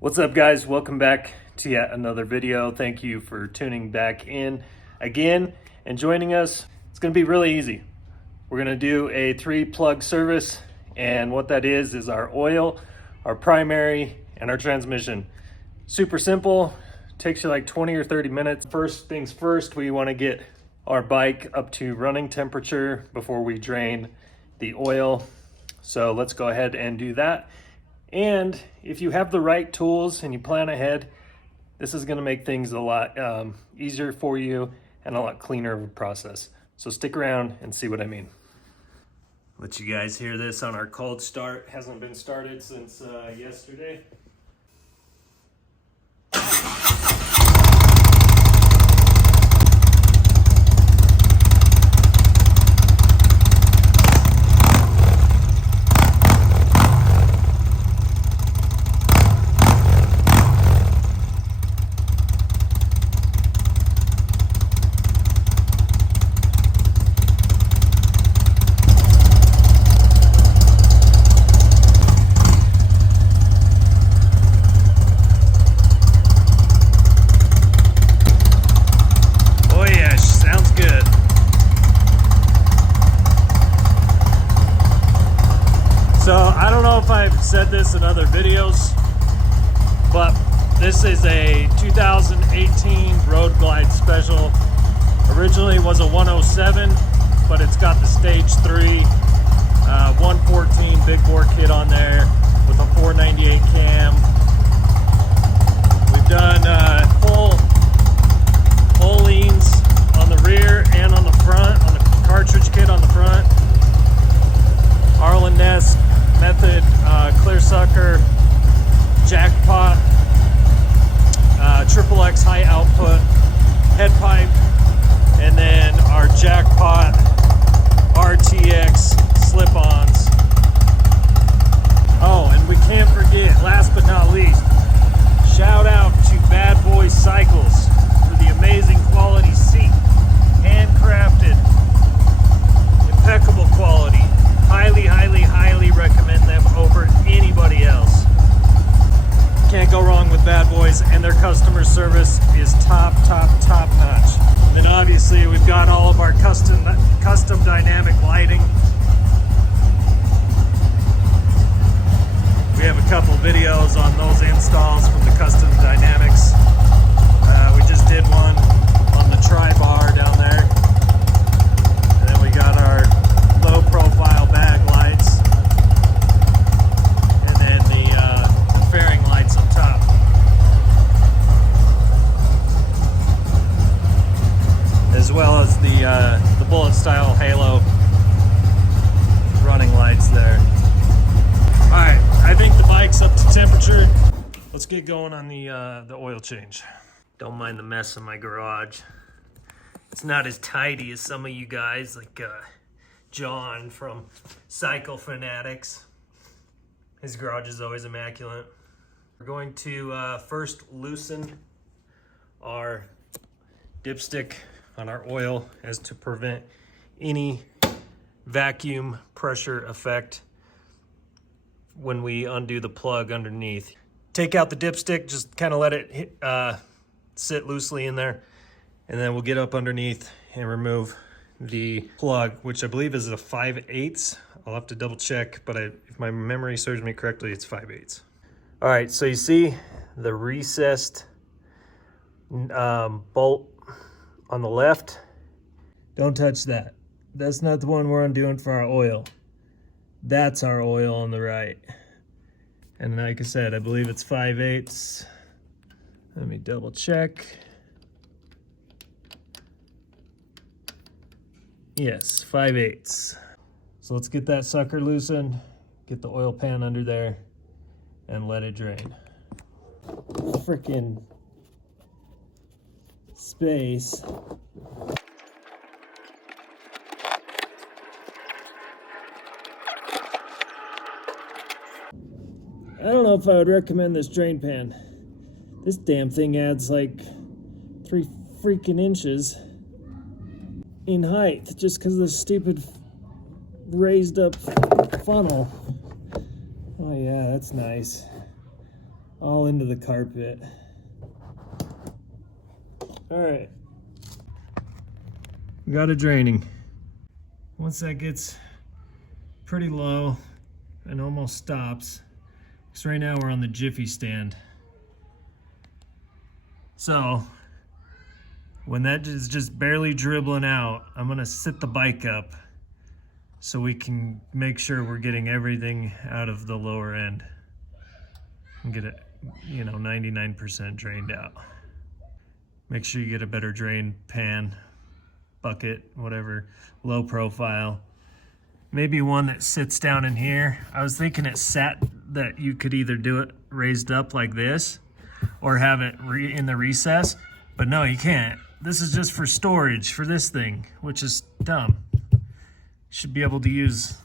What's up, guys? Welcome back to yet another video. Thank you for tuning back in again and joining us. It's going to be really easy. We're going to do a 3-plug service, and what that is our oil, our primary, and our transmission. Super simple. Takes you like 20 or 30 minutes. First things first, we want to get our bike up to running temperature before we drain the oil. So let's go ahead and do that. And if you have the right tools and you plan ahead, this is going to make things a lot easier for you and a lot cleaner of a process. So stick around and see what I mean. Let you guys hear this on our cold start. Hasn't been started since yesterday. So I don't know if I've said this in other videos, but this is a 2018 Road Glide Special. Originally was a 107, but it's got the stage 3 114 big bore kit on there with a 498 cam. We've done full leans on the rear and on the front, on the cartridge kit on the front. Arlen Ness Method clear sucker, jackpot, triple X high output head pipe, and then our jackpot RTX slip-ons. Oh, and we can't forget, last but not least, shout out to Bad Boy Cycles for the amazing quality seat, handcrafted, impeccable quality. Highly recommend them over anybody else. Can't go wrong with Bad Boys, and their customer service is top notch. Then obviously we've got all of our custom dynamic lighting. We have a couple videos on those installs from the Custom Dynamics. We just did one on the tri-bar down there. And then we got our low profile bag lights, and then the fairing lights up top. As well as the bullet style halo running lights there. Alright, I think the bike's up to temperature. Let's get going on the oil change. Don't mind the mess in my garage. It's not as tidy as some of you guys, like John from Cycle Fanatics. His garage is always immaculate. We're going to first loosen our dipstick on our oil as to prevent any vacuum pressure effect when we undo the plug underneath. Take out the dipstick, just kind of let it sit loosely in there, and then we'll get up underneath and remove the plug, which I believe is a 5/8. I'll have to double check, but if my memory serves me correctly, it's 5/8. All right, so you see the recessed bolt on the left. Don't touch that. That's not the one we're undoing for our oil. That's our oil on the right. And like I said, I believe it's 5/8. Let me double check. Yes, 5/8. So let's get that sucker loosened, get the oil pan under there, and let it drain. Freaking space. I don't know if I would recommend this drain pan. This damn thing adds like 3 freaking inches in height just because of the stupid raised up funnel. Oh yeah, that's nice. all into the carpet. All right, we got it draining. Once that gets pretty low and almost stops, because right now we're on the Jiffy stand. So when that is just barely dribbling out, I'm gonna sit the bike up so we can make sure we're getting everything out of the lower end and get it, 99% drained out. Make sure you get a better drain pan, bucket, whatever, low profile. Maybe one that sits down in here. I was thinking that you could either do it raised up like this or have it in the recess, but no, you can't. This is just for storage for this thing, which is dumb. You should be able to use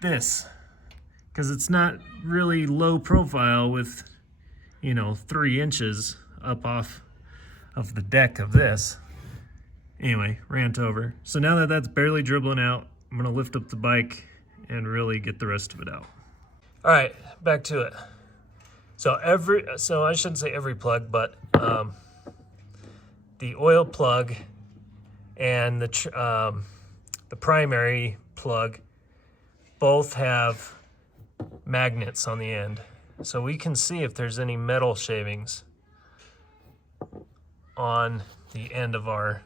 this because it's not really low profile with, 3 inches up off of the deck of this. Anyway, rant over. So now that that's barely dribbling out, I'm gonna lift up the bike and really get the rest of it out. All right, back to it. So I shouldn't say every plug, but the oil plug and the primary plug both have magnets on the end. So we can see if there's any metal shavings on the end of our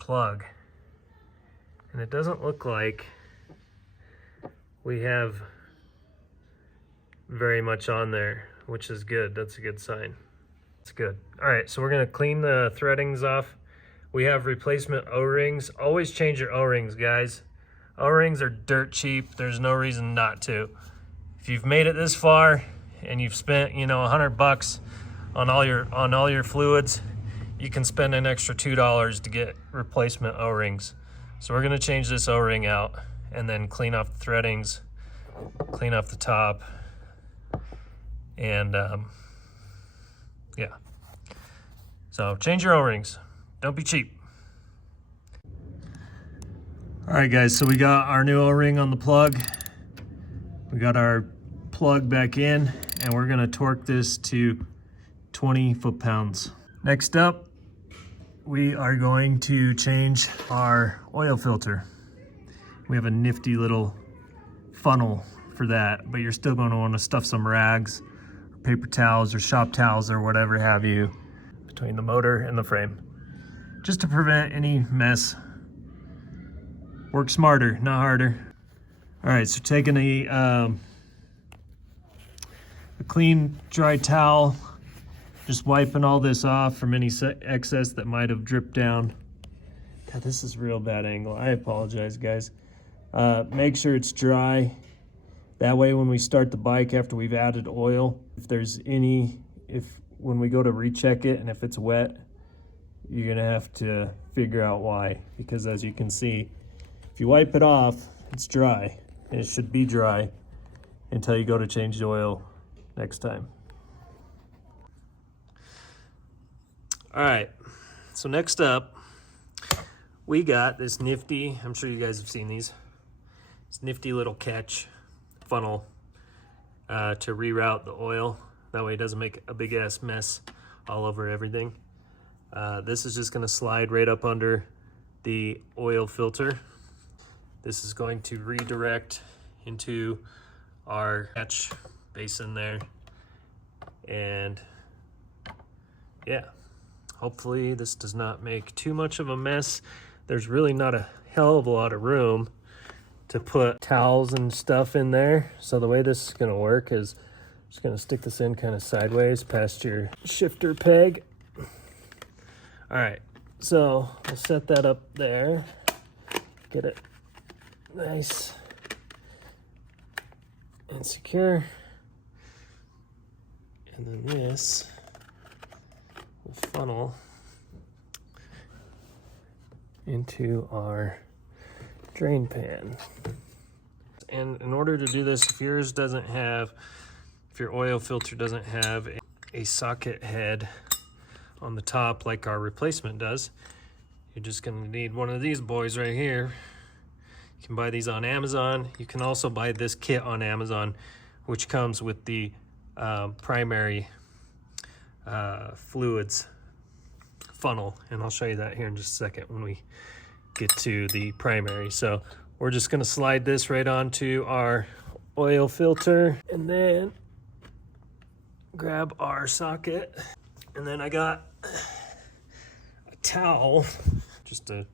plug. And it doesn't look like we have very much on there, which is good. That's a good sign. It's good. All right, so we're gonna clean the threadings off. We have replacement O-rings. Always change your O-rings, guys. O-rings are dirt cheap. There's no reason not to. If you've made it this far and you've spent, $100 on all your fluids, you can spend an extra $2 to get replacement O-rings. So we're gonna change this O-ring out and then clean off the threadings, clean off the top, and yeah. So change your O-rings. Don't be cheap. All right, guys, so we got our new O-ring on the plug. We got our plug back in, and we're gonna torque this to 20 foot-pounds. Next up, we are going to change our oil filter. We have a nifty little funnel for that, but you're still gonna wanna stuff some rags, or paper towels, or shop towels, or whatever have you, between the motor and the frame, just to prevent any mess. Work smarter, not harder. All right, so taking a clean, dry towel, just wiping all this off from any excess that might have dripped down. God, this is a real bad angle. I apologize, guys. Make sure it's dry. That way when we start the bike after we've added oil, when we go to recheck it and if it's wet, you're gonna have to figure out why. Because as you can see, if you wipe it off, it's dry. And it should be dry until you go to change the oil next time. All right, so next up, we got this nifty, I'm sure you guys have seen these, this nifty little catch funnel to reroute the oil. That way it doesn't make a big ass mess all over everything. This is just gonna slide right up under the oil filter. This is going to redirect into our catch basin there. And yeah, hopefully this does not make too much of a mess. There's really not a hell of a lot of room to put towels and stuff in there. So the way this is gonna work is I'm just gonna stick this in kind of sideways past your shifter peg. All right, so I'll set that up there, get it nice and secure. And then this will funnel into our drain pan. And in order to do this, if your oil filter doesn't have a socket head on the top like our replacement does, you're just gonna need one of these boys right here. You can buy these on Amazon. You can also buy this kit on Amazon, which comes with the primary fluids funnel, and I'll show you that here in just a second when we get to the primary. So we're just going to slide this right onto our oil filter and then grab our socket. And then I got a towel, just a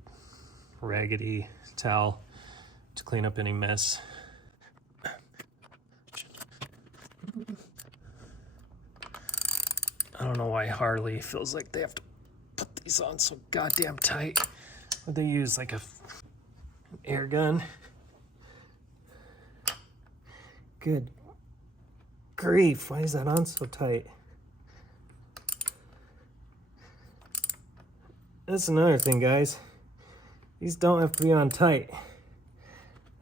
raggedy towel to clean up any mess. I don't know why Harley feels like they have to put these on so goddamn tight. Would they use like an air gun? Good grief, why is that on so tight? That's another thing, guys. These don't have to be on tight.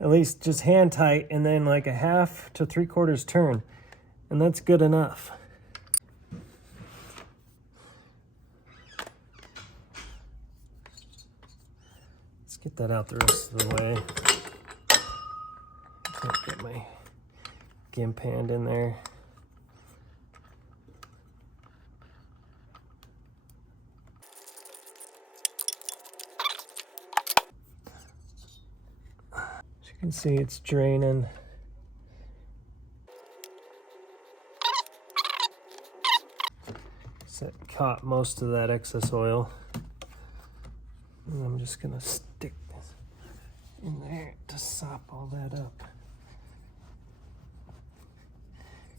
At least just hand tight and then like a 1/2 to 3/4 turn. And that's good enough. Let's get that out the rest of the way. Can't get my gimp hand in there. As you can see, it's draining. So it caught most of that excess oil. And I'm just gonna stick this in there to sop all that up.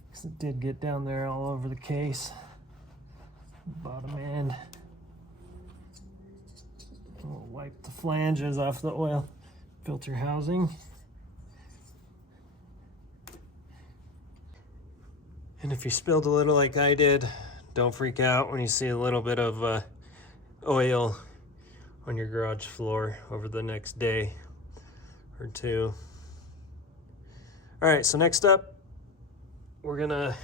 Because it did get down there all over the case. Bottom end. We'll wipe the flanges off the oil filter housing. And if you spilled a little like I did, don't freak out when you see a little bit of oil on your garage floor over the next day or two. All right, so next up, we're gonna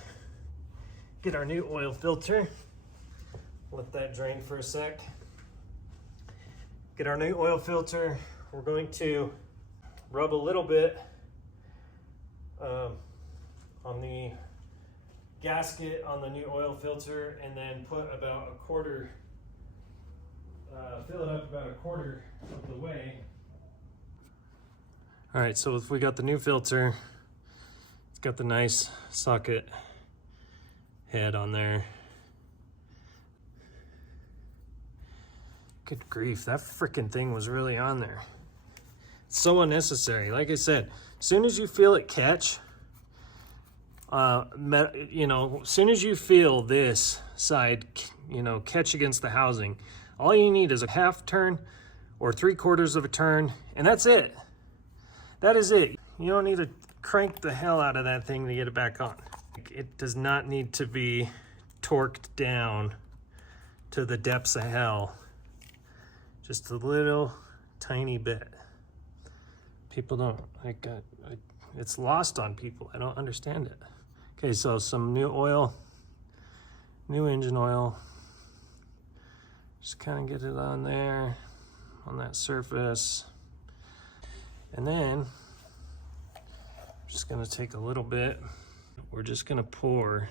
get our new oil filter. Let that drain for a sec. Get our new oil filter. We're going to rub a little bit on the gasket on the new oil filter, and then put about a quarter, fill it up about a quarter of the way. All right, so if we got the new filter, it's got the nice socket head on there. Good grief, that freaking thing was really on there. It's so unnecessary. Like I said, as soon as you feel it catch, as soon as you feel this side, catch against the housing, all you need is a 1/2 turn or 3/4 of a turn, and that's it. That is it. You don't need to crank the hell out of that thing to get it back on. It does not need to be torqued down to the depths of hell. Just a little tiny bit. People don't, it's lost on people. I don't understand it. Okay, so some new oil, new engine oil. Just kind of get it on there, on that surface. And then, I'm just gonna take a little bit. We're just gonna pour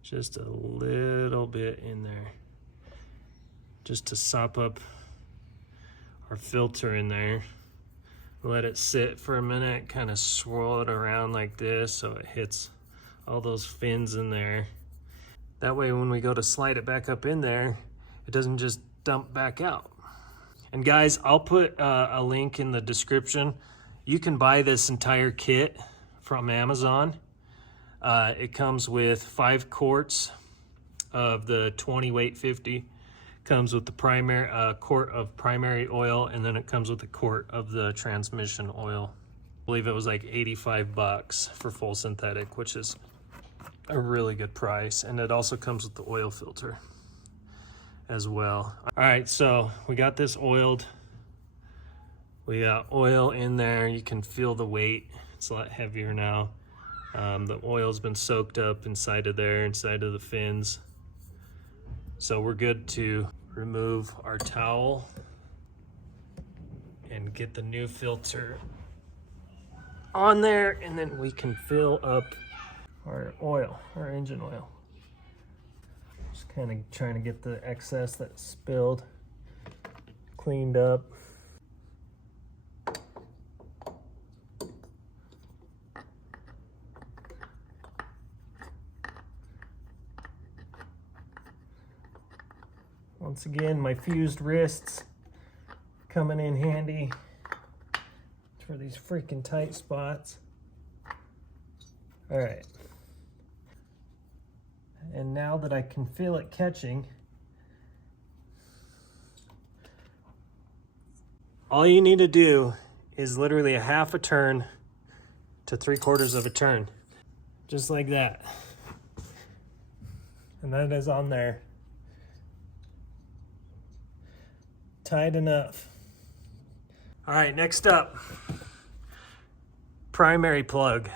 just a little bit in there, just to sop up our filter in there. Let it sit for a minute, kind of swirl it around like this so it hits all those fins in there. That way when we go to slide it back up in there, it doesn't just dump back out. And guys, I'll put a link in the description. You can buy this entire kit from Amazon. It comes with 5 quarts of the 20 weight 50. Comes with the primary quart of primary oil, and then it comes with a quart of the transmission oil. I believe it was like $85 for full synthetic, which is a really good price. And it also comes with the oil filter as well. All right, so we got this oiled. We got oil in there. You can feel the weight. It's a lot heavier now. The oil's been soaked up inside of there, inside of the fins. So we're good to remove our towel and get the new filter on there, and then we can fill up our oil, our engine oil. Just kind of trying to get the excess that spilled cleaned up. Once again, my fused wrists coming in handy for these freaking tight spots. All right. And now that I can feel it catching, all you need to do is literally a half a turn to 3/4 of a turn. Just like that. And that is on there. Tight enough. All right, next up, primary plug.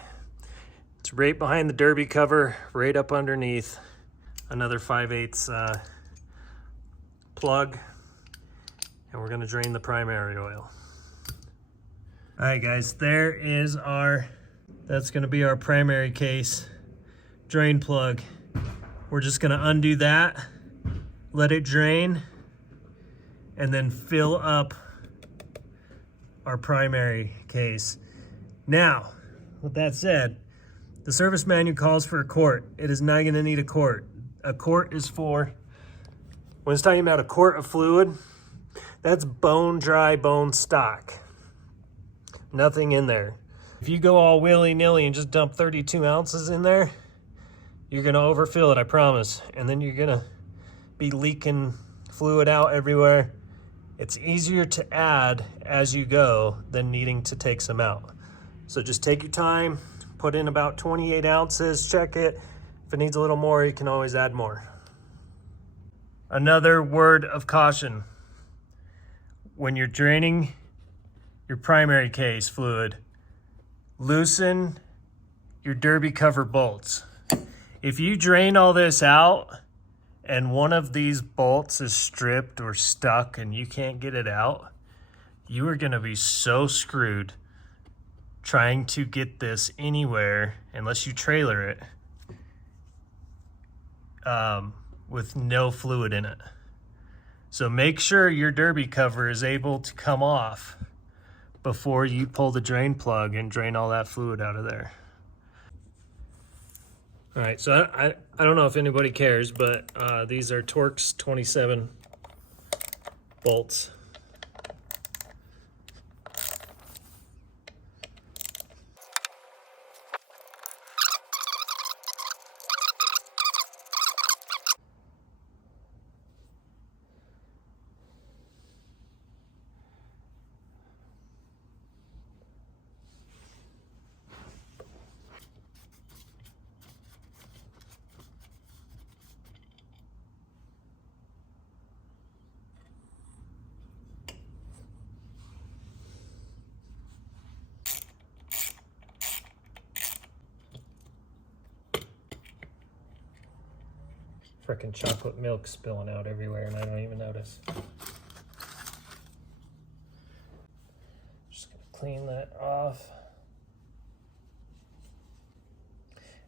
It's right behind the derby cover, right up underneath. Another 5/8 plug, and we're gonna drain the primary oil. All right, guys, there is that's gonna be our primary case drain plug. We're just gonna undo that, let it drain, and then fill up our primary case. Now, with that said, the service manual calls for a quart. It is not gonna need a quart. A quart is for, when it's talking about a quart of fluid, that's bone dry bone stock. Nothing in there. If you go all willy-nilly and just dump 32 ounces in there, you're gonna overfill it, I promise. And then you're gonna be leaking fluid out everywhere. It's easier to add as you go than needing to take some out. So just take your time, put in about 28 ounces, check it. If it needs a little more, you can always add more. Another word of caution. When you're draining your primary case fluid, loosen your derby cover bolts. If you drain all this out and one of these bolts is stripped or stuck and you can't get it out, you are gonna be so screwed trying to get this anywhere unless you trailer it with no fluid in it. So make sure your derby cover is able to come off before you pull the drain plug and drain all that fluid out of there. All right, so I don't know if anybody cares, but these are Torx 27 bolts. Frickin' chocolate milk spilling out everywhere and I don't even notice. Just gonna clean that off.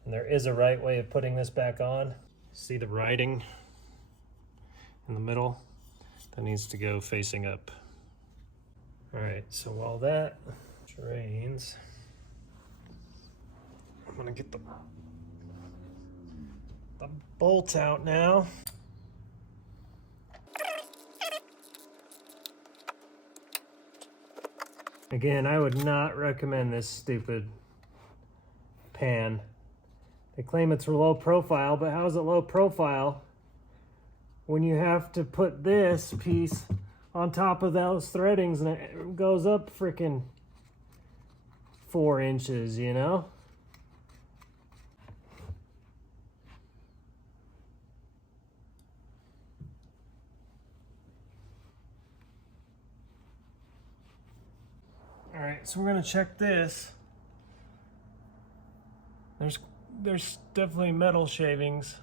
And there is a right way of putting this back on. See the writing in the middle? That needs to go facing up. All right, so while that drains, I'm gonna get the bolt out now. Again, I would not recommend this stupid pan. They claim it's low profile, but how is it low profile when you have to put this piece on top of those threadings and it goes up freaking 4 inches, you know? All right, so we're gonna check this. There's definitely metal shavings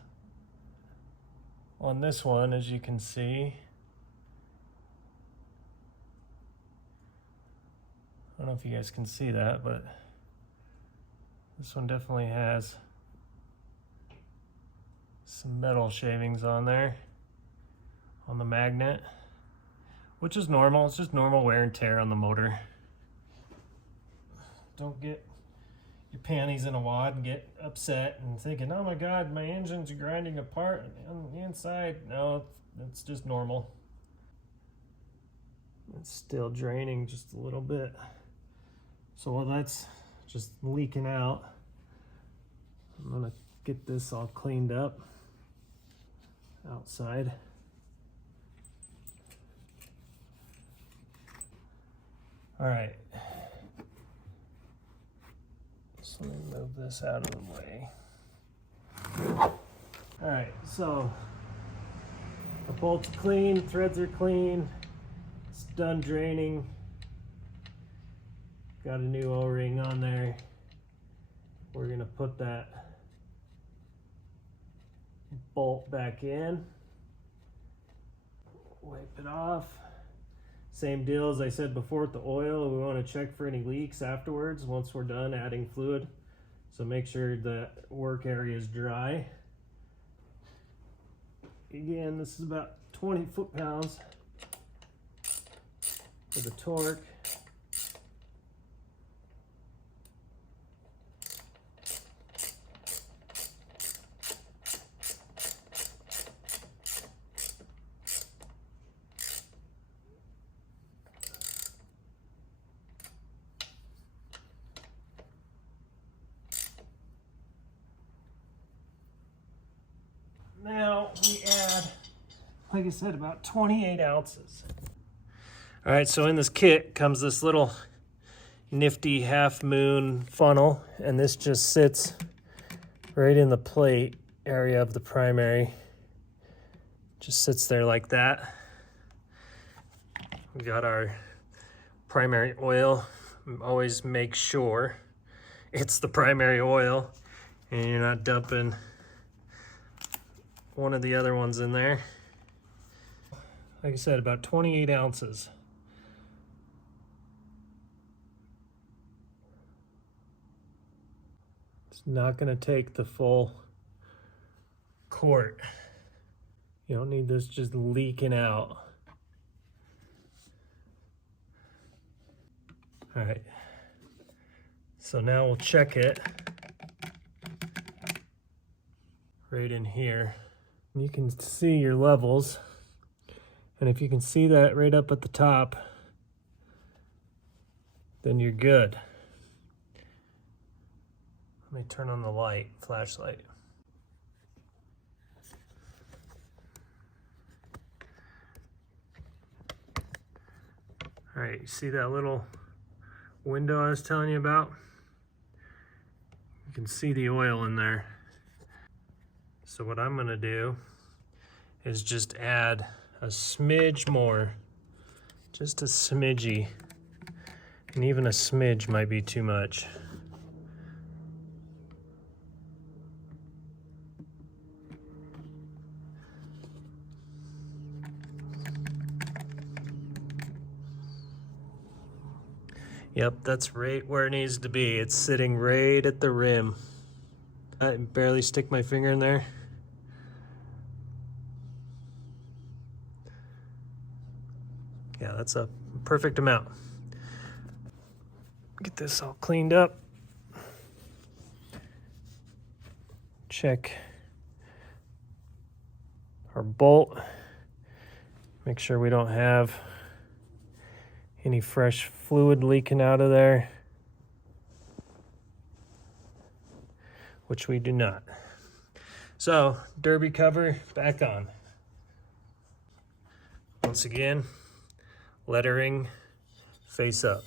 on this one, as you can see. I don't know if you guys can see that, but this one definitely has some metal shavings on there on the magnet, which is normal. It's just normal wear and tear on the motor. Don't get your panties in a wad and get upset and thinking, oh my God, my engine's grinding apart on the inside. No, it's just normal. It's still draining just a little bit. So while that's just leaking out, I'm gonna get this all cleaned up outside. All right. So let me move this out of the way. All right, so the bolt's clean, threads are clean, it's done draining. Got a new O-ring on there. We're gonna put that bolt back in, wipe it off. Same deal as I said before with the oil. We want to check for any leaks afterwards once we're done adding fluid. So make sure the work area is dry. Again, this is about 20 foot-pounds for the torque. Now we add, like I said, about 28 ounces. All right, so in this kit comes this little nifty half moon funnel, and this just sits right in the plate area of the primary. Just sits there like that. We got our primary oil. Always make sure it's the primary oil and you're not dumping one of the other ones in there. Like I said, about 28 ounces. It's not gonna take the full quart. You don't need this just leaking out. All right, so now we'll check it right in here. You can see your levels, and if you can see that right up at the top, then you're good. Let me turn on the light, flashlight. All right, you see that little window I was telling you about? You can see the oil in there. So what I'm gonna do is just add a smidge more, just a smidgy, and even a smidge might be too much. Yep, that's right where it needs to be. It's sitting right at the rim. I barely stick my finger in there. Yeah, that's a perfect amount. Get this all cleaned up. Check our bolt. Make sure we don't have any fresh fluid leaking out of there, which we do not. So, derby cover back on. Once again, lettering face up.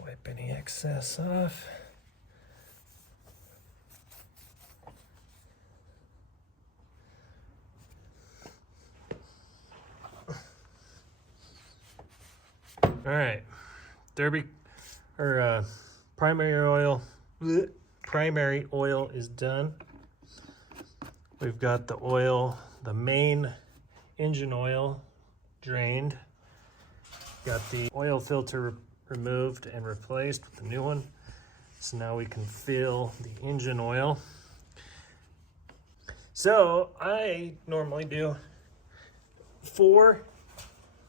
Wipe any excess off. All right, derby or primary oil is done. We've got the oil, the main engine oil drained. Got the oil filter removed and replaced with the new one. So now we can fill the engine oil. So I normally do 4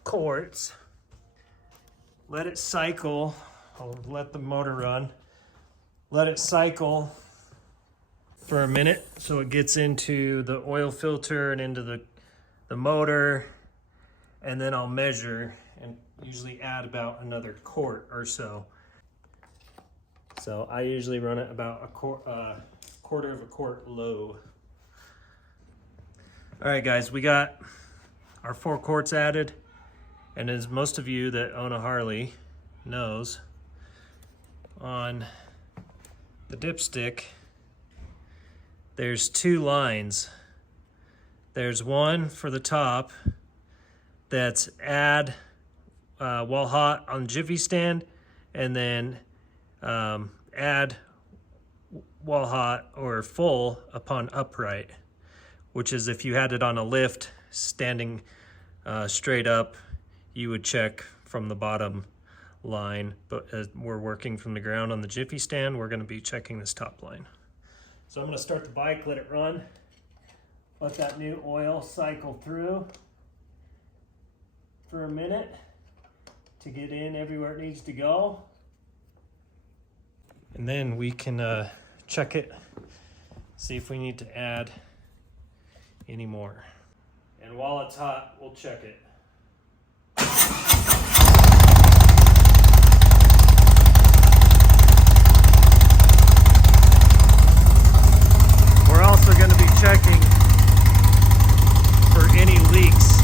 quarts. Let it cycle. I'll let the motor run. Let it cycle for a minute so it gets into the oil filter and into the motor. And then I'll measure and usually add about another quart or so. So I usually run it about a quarter of a quart low. All right, guys, we got our 4 quarts added. And as most of you that own a Harley knows, on the dipstick, there's 2 lines. There's one for the top that's add while hot on Jiffy stand, and then add while hot or full upon upright, which is if you had it on a lift standing straight up, you would check from the bottom line, but as we're working from the ground on the Jiffy stand, we're going to be checking this top line. So I'm going to start the bike, let it run, let that new oil cycle through for a minute to get in everywhere it needs to go. And then we can check it, see if we need to add any more. And while it's hot, we'll check it. We're also going to be checking for any leaks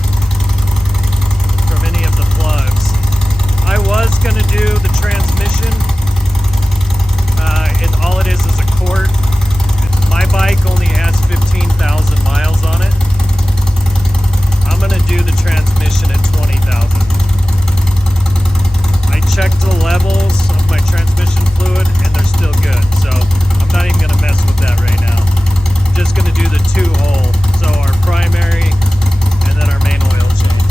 from any of the plugs. I was going to do the transmission, and all it is a quart. My bike only has 15,000 miles on it. I'm going to do the transmission at 20,000. I checked the levels of my transmission fluid and they're still good, so I'm not even going to mess with that right now. I'm just going to do the 2-hole, so our primary and then our main oil change.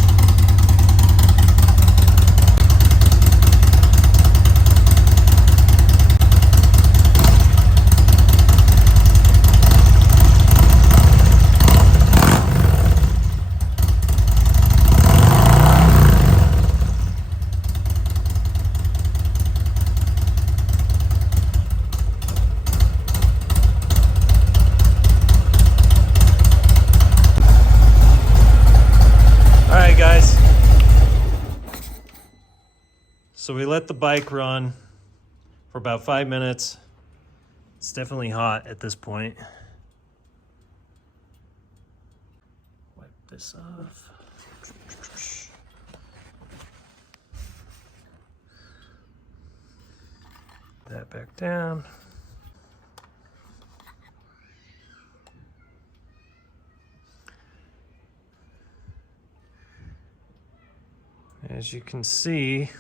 Guys, so we let the bike run for about 5 minutes. It's definitely hot at this point. Wipe this off. That back down. As you can see,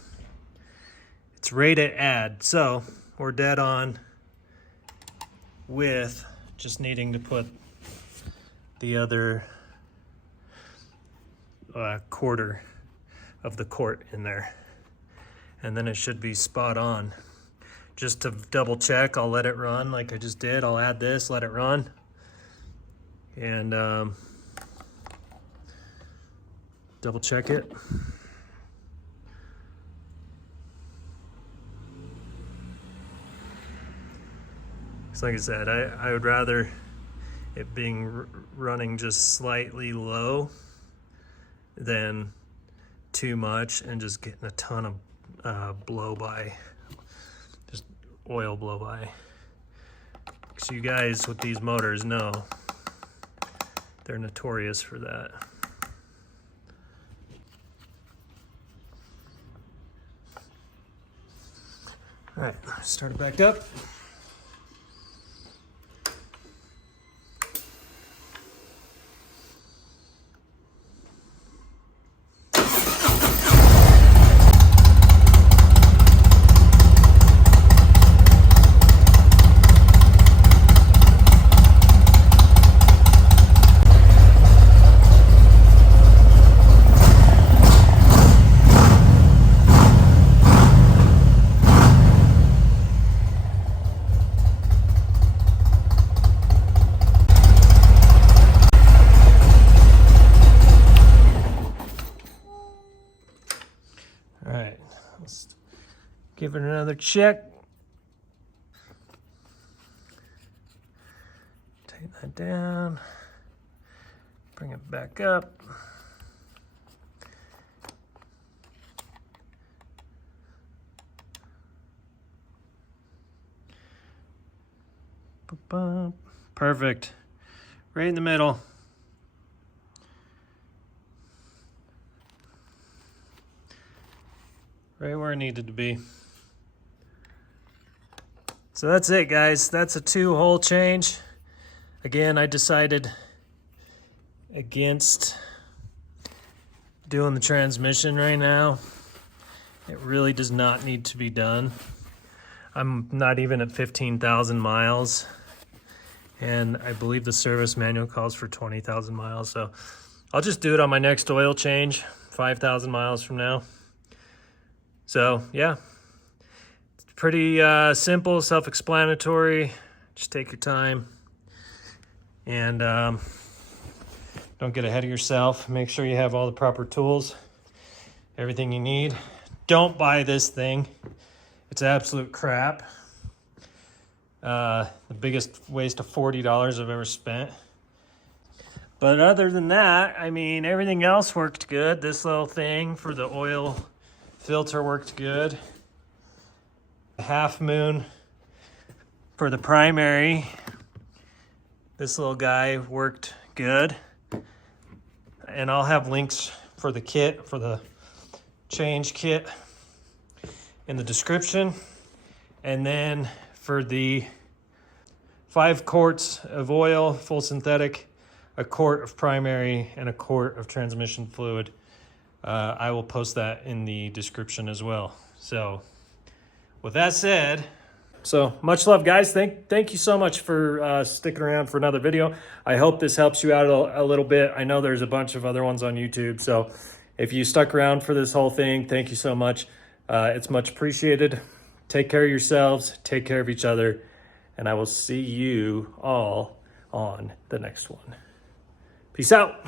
it's rated add, so we're dead on with just needing to put the other quarter of the quart in there, and then it should be spot on. Just to double check, I'll let it run like I just did. I'll add this, let it run, and double check it. Like I said, I would rather it being running just slightly low than too much and just getting a ton of blow by, just oil blow by. Because you guys with these motors know they're notorious for that. All right, start it back up. Give it another check. Take that down. Bring it back up. Perfect. Right in the middle. Right where it needed to be. So that's it, guys. That's a 2-hole change. Again, I decided against doing the transmission right now. It really does not need to be done. I'm not even at 15,000 miles. And I believe the service manual calls for 20,000 miles. So I'll just do it on my next oil change, 5,000 miles from now. So yeah, it's pretty simple, self-explanatory. Just take your time and don't get ahead of yourself. Make sure you have all the proper tools, everything you need. Don't buy this thing. It's absolute crap. The biggest waste of $40 I've ever spent. But other than that, I mean, everything else worked good. This little thing for the oil filter worked good. Half moon for the primary. This little guy worked good. And I'll have links for the kit, for the change kit in the description. And then for the 5 quarts of oil, full synthetic, a quart of primary, and a quart of transmission fluid. I will post that in the description as well. So with that said, so much love, guys. Thank you so much for sticking around for another video. I hope this helps you out a little bit. I know there's a bunch of other ones on YouTube. So if you stuck around for this whole thing, thank you so much. It's much appreciated. Take care of yourselves. Take care of each other. And I will see you all on the next one. Peace out.